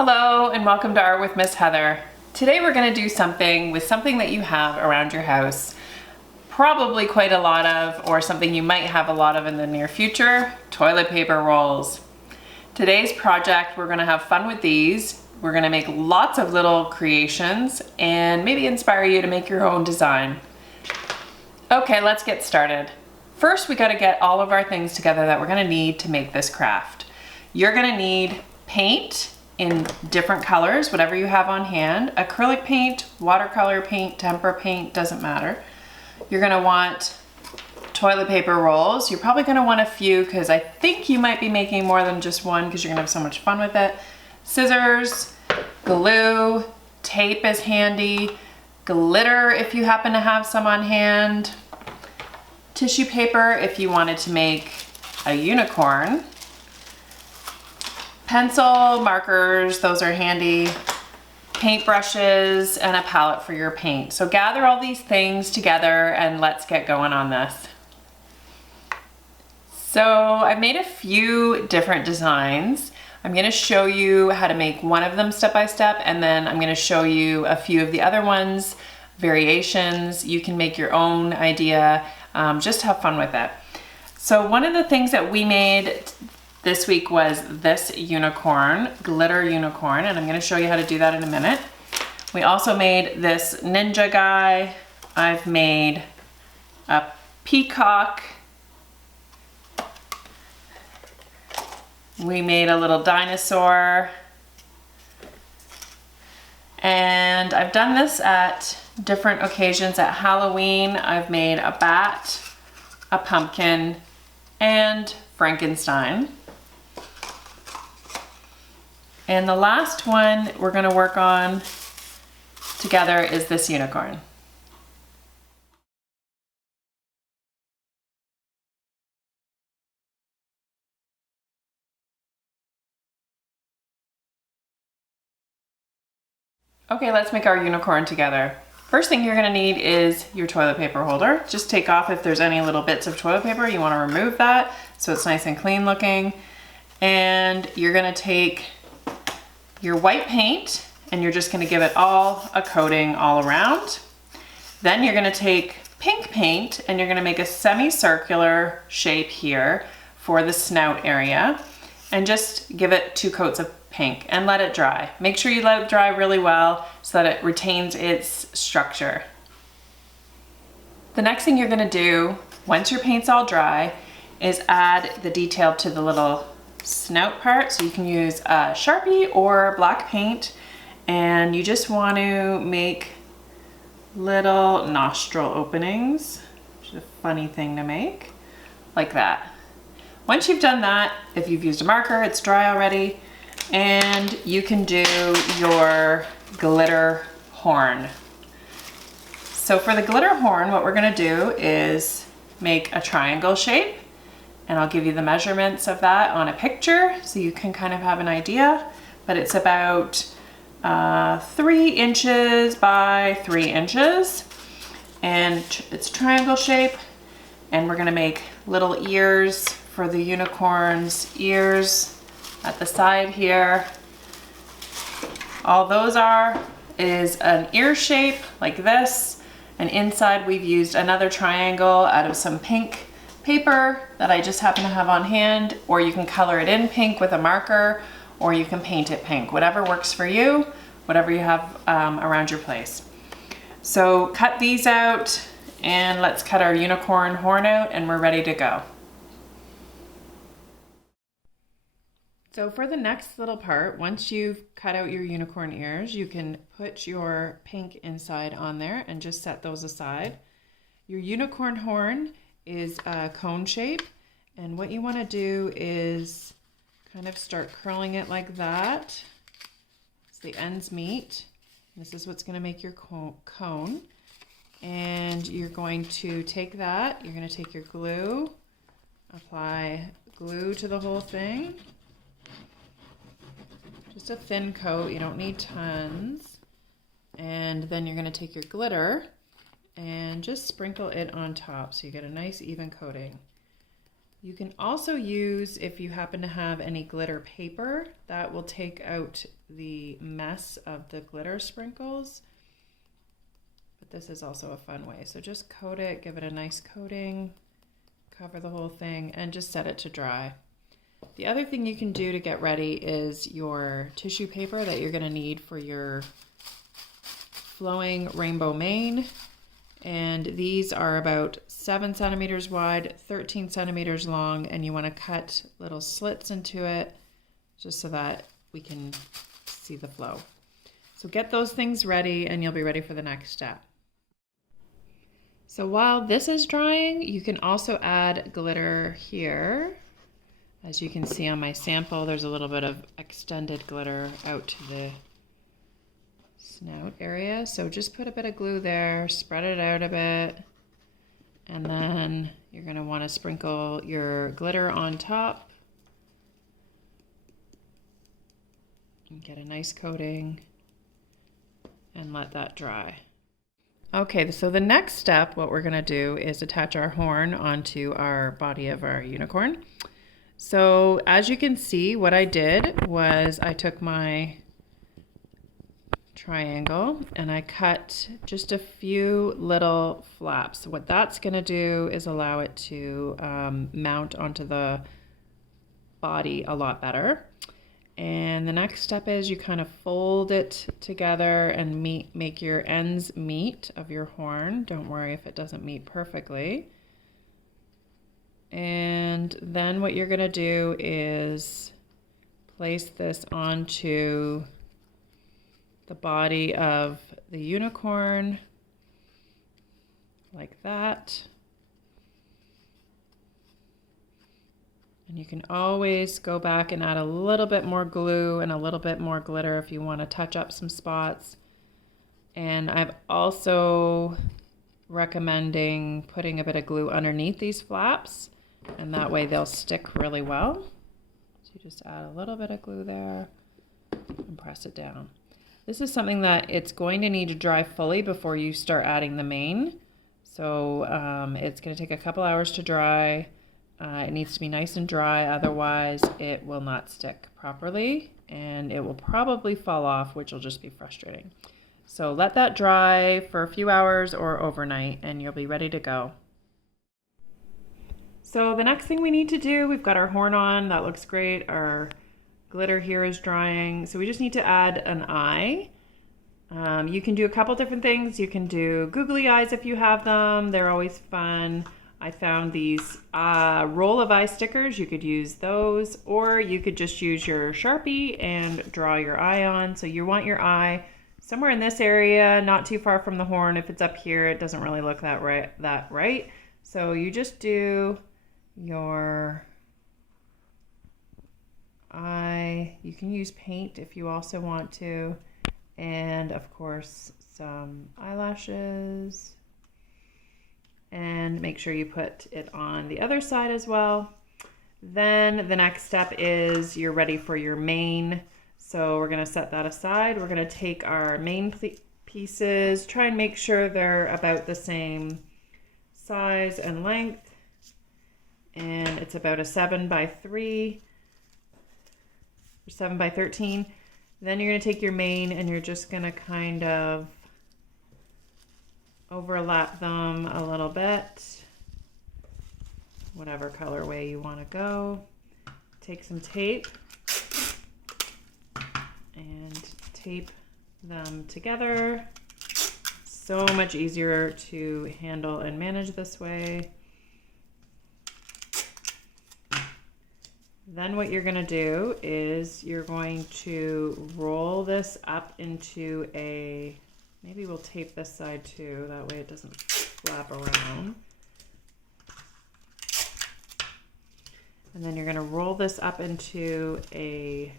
Hello and welcome to Art with Miss Heather. Today we're going to do something with something that you have around your house, probably quite a lot of, or something you might have a lot of in the near future, toilet paper rolls. Today's project, we're going to have fun with these. We're going to make lots of little creations and maybe inspire you to make your own design. Okay, let's get started. First, we got to get all of our things together that we're going to need to make this craft. You're going to need paint in different colors, whatever you have on hand. Acrylic paint, watercolor paint, tempera paint, doesn't matter. You're gonna want toilet paper rolls. You're probably gonna want a few because I think you might be making more than just one because you're gonna have so much fun with it. Scissors, glue, tape is handy, glitter if you happen to have some on hand, tissue paper if you wanted to make a unicorn, pencil, markers, those are handy, paint brushes, and a palette for your paint. So gather all these things together and let's get going on this. So I've made a few different designs. I'm gonna show you how to make one of them step by step, and then I'm gonna show you a few of the other ones, variations. You can make your own idea, just have fun with it. So one of the things that we made this week was this unicorn, glitter unicorn, and I'm going to show you how to do that in a minute. We also made this ninja guy. I've made a peacock. We made a little dinosaur. And I've done this at different occasions. At Halloween, I've made a bat, a pumpkin, and Frankenstein. And the last one we're going to work on together is this unicorn. Okay, let's make our unicorn together. First thing you're going to need is your toilet paper holder. Just take off if there's any little bits of toilet paper. You want to remove that so it's nice and clean looking. And you're going to take your white paint and you're just going to give it all a coating all around. Then you're going to take pink paint and you're going to make a semicircular shape here for the snout area and just give it 2 coats of pink and let it dry. Make sure you let it dry really well so that it retains its structure. The next thing you're going to do once your paint's all dry is add the detail to the little snout part. So you can use a Sharpie or black paint, and you just want to make little nostril openings, which is a funny thing to make, like that. Once you've done that, if you've used a marker, it's dry already, and you can do your glitter horn. So for the glitter horn, what we're going to do is make a triangle shape. And I'll give you the measurements of that on a picture so you can kind of have an idea. But it's about 3 inches by 3 inches. And it's triangle shape. And we're gonna make little ears for the unicorn's ears at the side here. All those is an ear shape like this. And inside we've used another triangle out of some pink paper that I just happen to have on hand, or you can color it in pink with a marker, or you can paint it pink, whatever works for you, whatever you have around your place. So cut these out and let's cut our unicorn horn out and we're ready to go. So for the next little part, once you've cut out your unicorn ears, you can put your pink inside on there and just set those aside. Your unicorn horn is a cone shape, and what you want to do is kind of start curling it like that so the ends meet. This is what's going to make your cone, and you're going to take that, you're going to take your glue, apply glue to the whole thing, just a thin coat, you don't need tons, and then you're going to take your glitter and just sprinkle it on top so you get a nice even coating. You can also use, if you happen to have any glitter paper, that will take out the mess of the glitter sprinkles. But this is also a fun way. So just coat it, give it a nice coating, cover the whole thing, and just set it to dry. The other thing you can do to get ready is your tissue paper that you're gonna need for your flowing rainbow mane. And these are about 7 centimeters wide, 13 centimeters long, and you want to cut little slits into it just so that we can see the flow. So get those things ready and you'll be ready for the next step. So while this is drying, you can also add glitter here. As you can see on my sample, there's a little bit of extended glitter out to the snout area. So just put a bit of glue there, spread it out a bit, and then you're going to want to sprinkle your glitter on top and get a nice coating and let that dry. Okay, so the next step, what we're going to do is attach our horn onto our body of our unicorn. So as you can see, what I did was I took my triangle and I cut just a few little flaps. What that's going to do is allow it to mount onto the body a lot better. And the next step is you kind of fold it together and make your ends meet of your horn. Don't worry if it doesn't meet perfectly. And then what you're going to do is place this onto the body of the unicorn like that. And you can always go back and add a little bit more glue and a little bit more glitter if you want to touch up some spots. And I'm also recommending putting a bit of glue underneath these flaps, and that way they'll stick really well. So you just add a little bit of glue there and press it down. This is something that it's going to need to dry fully before you start adding the mane. So it's going to take a couple hours to dry. It needs to be nice and dry, otherwise it will not stick properly and it will probably fall off, which will just be frustrating. So let that dry for a few hours or overnight and you'll be ready to go. So the next thing we need to do, we've got our horn on, that looks great. Our glitter here is drying. So we just need to add an eye. You can do a couple different things. You can do googly eyes if you have them. They're always fun. I found these roll of eye stickers. You could use those, or you could just use your Sharpie and draw your eye on. So you want your eye somewhere in this area, not too far from the horn. If it's up here, it doesn't really look that right. So you just do your eye. You can use paint if you also want to, and of course some eyelashes, and make sure you put it on the other side as well. Then the next step is you're ready for your mane. So we're going to set that aside. We're going to take our mane pieces, try and make sure they're about the same size and length, and it's about a 7x3 or 7x13. Then you're going to take your mane and you're just going to kind of overlap them a little bit, whatever color way you want to go. Take some tape and tape them together. So much easier to handle and manage this way. Then what you're going to do is you're going to roll this up into a, maybe we'll tape this side too, that way it doesn't flap around. And then you're going to roll this up into a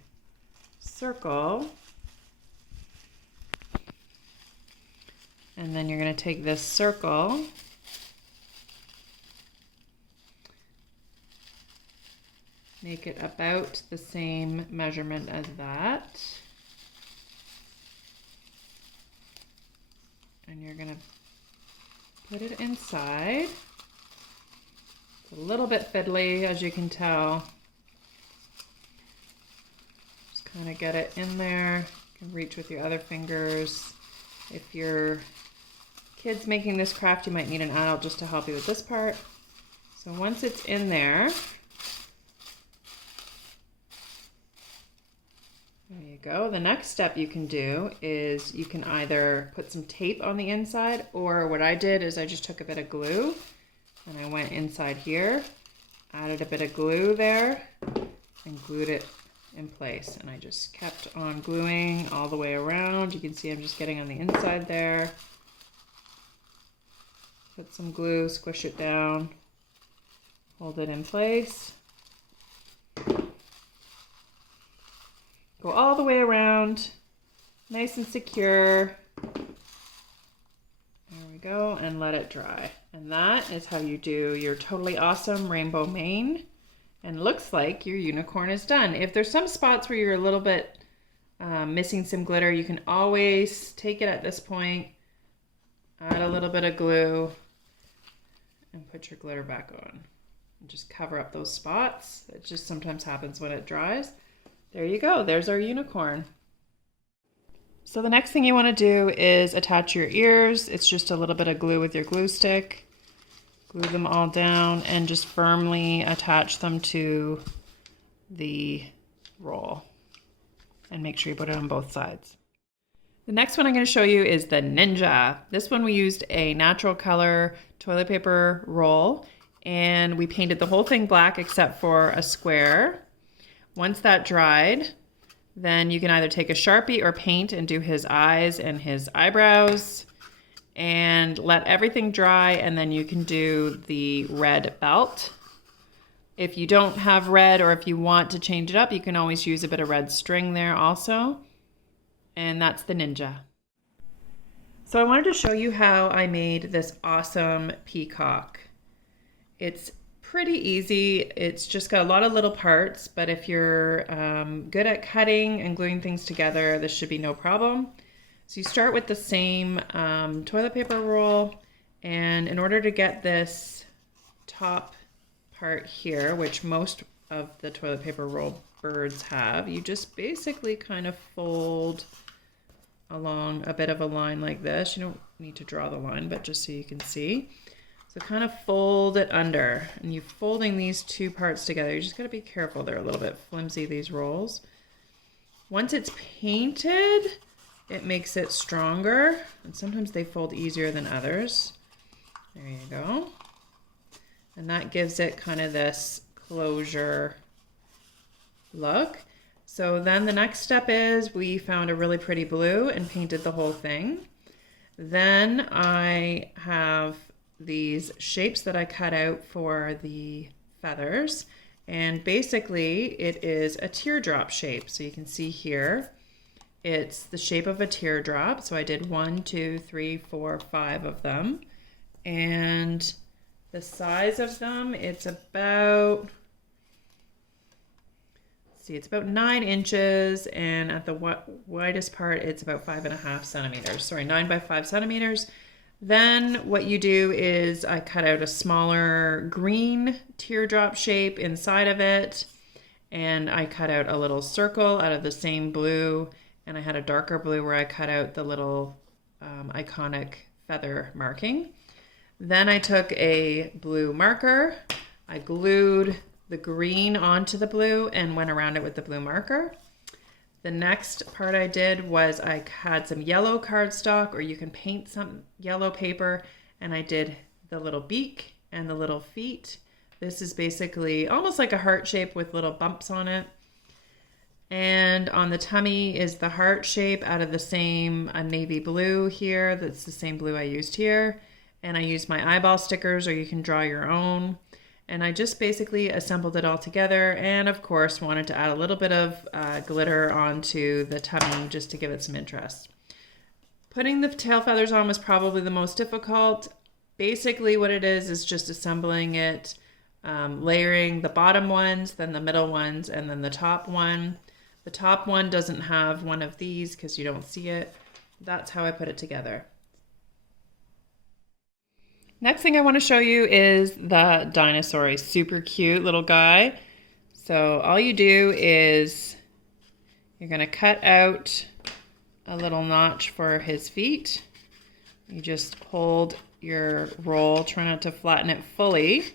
circle. And then you're going to take this circle make it about the same measurement as that. And you're going to put it inside. It's a little bit fiddly, as you can tell. Just kind of get it in there. You can reach with your other fingers. If your kid's making this craft, you might need an adult just to help you with this part. So once it's in there, there you go. The next step you can do is you can either put some tape on the inside, or what I did is I just took a bit of glue and I went inside here, added a bit of glue there, and glued it in place. And I just kept on gluing all the way around. You can see I'm just getting on the inside there. Put some glue, squish it down, hold it in place. Go all the way around, nice and secure. There we go, and let it dry. And that is how you do your totally awesome rainbow mane. And looks like your unicorn is done. If there's some spots where you're a little bit missing some glitter, you can always take it at this point, add a little bit of glue, and put your glitter back on. And just cover up those spots. It just sometimes happens when it dries. There you go, there's our unicorn. So the next thing you want to do is attach your ears. It's just a little bit of glue with your glue stick. Glue them all down and just firmly attach them to the roll. And make sure you put it on both sides. The next one I'm going to show you is the Ninja. This one we used a natural color toilet paper roll and we painted the whole thing black except for a square. Once that dried, then you can either take a Sharpie or paint and do his eyes and his eyebrows and let everything dry, and then you can do the red belt. If you don't have red, or if you want to change it up, you can always use a bit of red string there also. And that's the Ninja. So I wanted to show you how I made this awesome peacock. It's pretty easy. It's just got a lot of little parts, but if you're good at cutting and gluing things together, this should be no problem. So you start with the same toilet paper roll, and in order to get this top part here, which most of the toilet paper roll birds have, you just basically kind of fold along a bit of a line like this. You don't need to draw the line, but just so you can see. So kind of fold it under, and you're folding these two parts together. You just gotta be careful. They're a little bit flimsy, these rolls. Once it's painted, it makes it stronger, and sometimes they fold easier than others. There you go. And that gives it kind of this closure look. So then the next step is we found a really pretty blue and painted the whole thing. Then I have these shapes that I cut out for the feathers, and basically it is a teardrop shape. So you can see here, it's the shape of a teardrop. So I did 1, 2, 3, 4, 5 of them. And the size of them, it's about, it's about 9 inches. And at the widest part, it's about 5.5 centimeters. Sorry, 9 by 5 centimeters. Then what you do is I cut out a smaller green teardrop shape inside of it. And I cut out a little circle out of the same blue. And I had a darker blue where I cut out the little iconic feather marking. Then I took a blue marker, I glued the green onto the blue and went around it with the blue marker. The next part I did was I had some yellow cardstock, or you can paint some yellow paper, and I did the little beak and the little feet. This is basically almost like a heart shape with little bumps on it. And on the tummy is the heart shape out of the same navy blue here. That's the same blue I used here. And I used my eyeball stickers, or you can draw your own. And I just basically assembled it all together, and of course wanted to add a little bit of glitter onto the tummy just to give it some interest. Putting the tail feathers on was probably the most difficult. Basically what it is just assembling it, layering the bottom ones, then the middle ones, and then the top one. The top one doesn't have one of these because you don't see it. That's how I put it together. Next thing I want to show you is the dinosaur. He's super cute little guy. So all you do is you're going to cut out a little notch for his feet. You just hold your roll, try not to flatten it fully.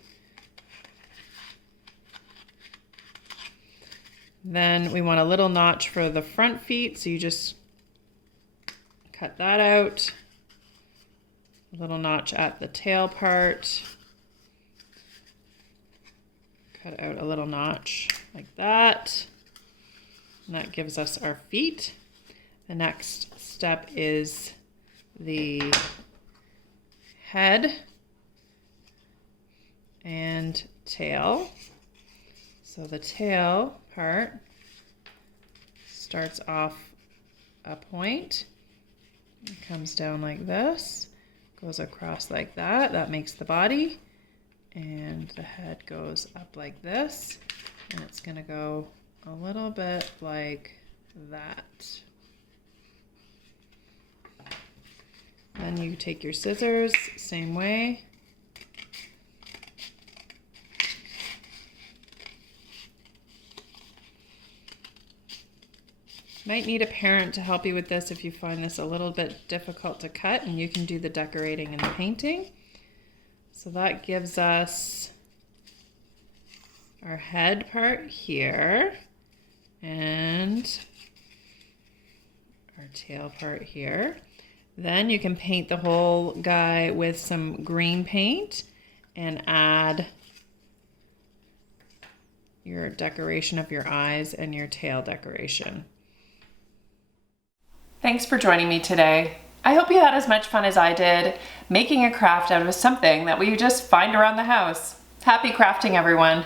Then we want a little notch for the front feet, so you just cut that out. A little notch at the tail part. Cut out a little notch like that. And that gives us our feet. The next step is the head and tail. So the tail part starts off a point, it comes down like this, goes across like that, that makes the body, and the head goes up like this, and it's going to go a little bit like that. Then you take your scissors, same way. Might need a parent to help you with this if you find this a little bit difficult to cut, and you can do the decorating and the painting. So that gives us our head part here and our tail part here. Then you can paint the whole guy with some green paint and add your decoration of your eyes and your tail decoration. Thanks for joining me today. I hope you had as much fun as I did making a craft out of something that we just find around the house. Happy crafting, everyone.